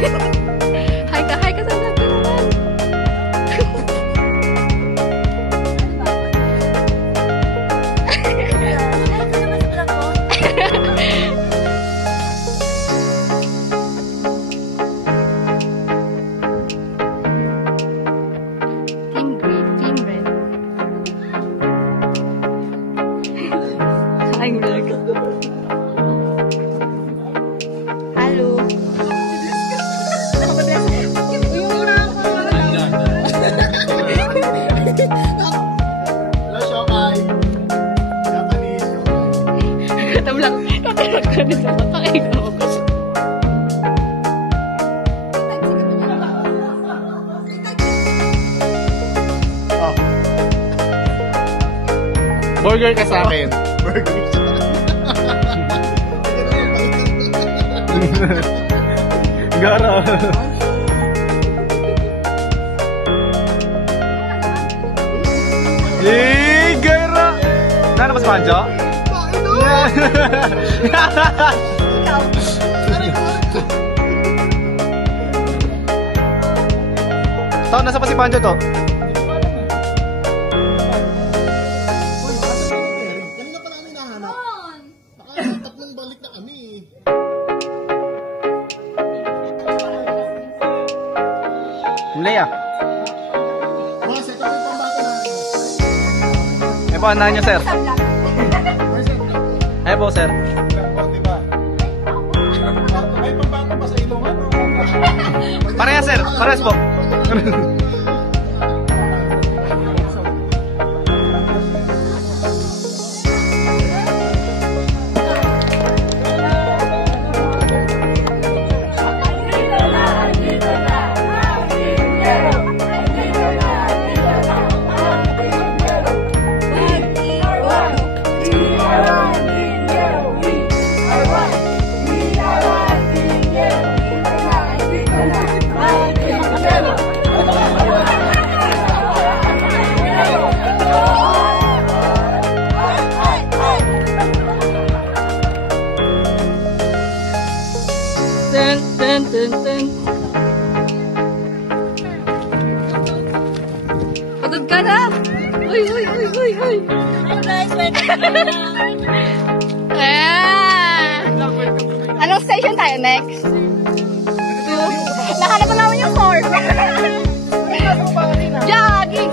gagawin. Hi ka sa vlog ko naman. Team green, team red. Hi vlog. Halo. Katablang ka na sa mapakaigaw ko. Burger ka sa akin. Burger. Gara. Gara. Nana mas manjo? Tao, nasa pa si Panjo to? Leia. Eh po, andahan nyo, sir. Eh po, sir. Pareha, sir. Parehas po. Pagod ka na! Uy! Anong station tayo next? Nahanap na naman yung horse! Jogging!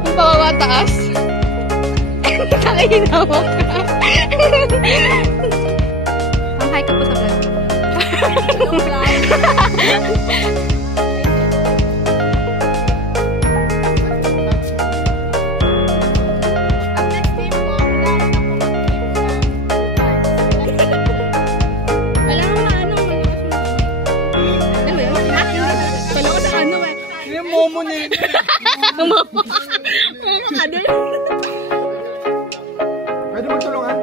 Yung pababa taas. Nakinawak ka. Ang high ka po sa vlog. Momo niya. Momo ka doon. Pwede magtulungan?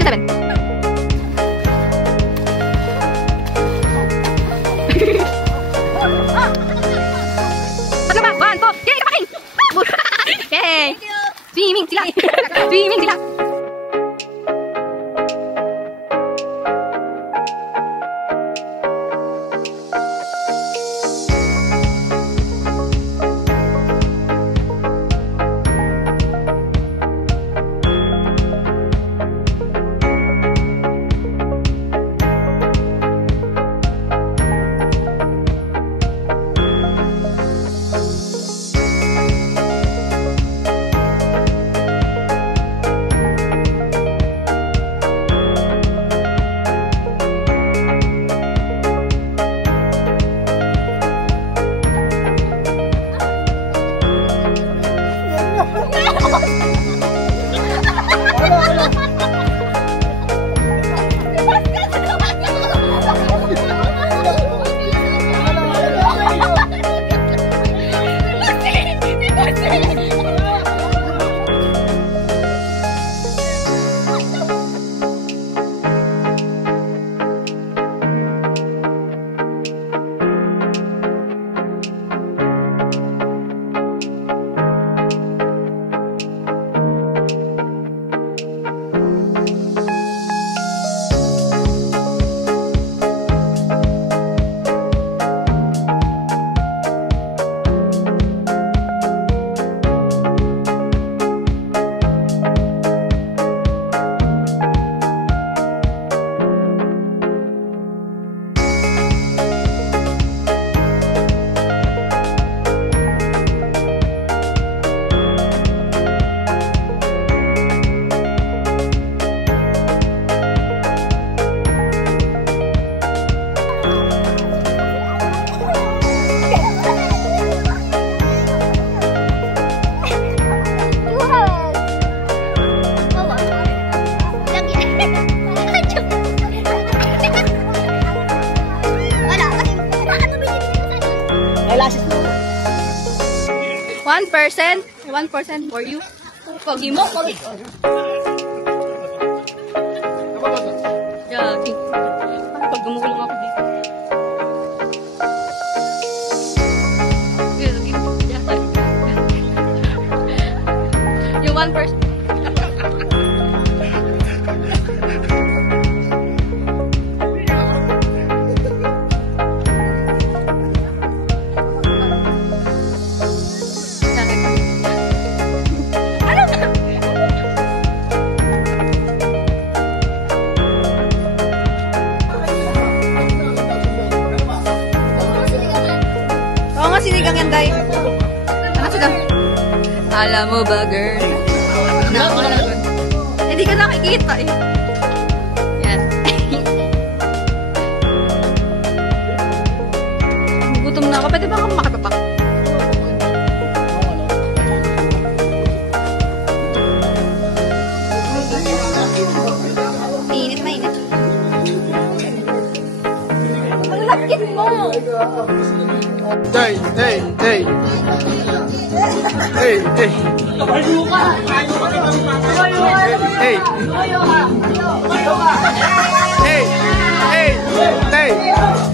Take a 7. Tatlo ba? 1, 2. Yay! Kapain! Yay! Swimming sila! Swimming sila! Eyelashes mo. 1%. 1% for you. Pogi mo. Pogi. Yagi. Pag gumulong ako dito. Yung 1%. Sinigang yan, Day. Ano sila? Alam mo ba, girl? Hindi ka nakikita eh. Yan. Gutom na ako. Pwede ba akong makapapak? Mainit, mainit. Ang lakit mo! Hey, hey, hey. Hey, hey. Hey. Hey, hey, hey.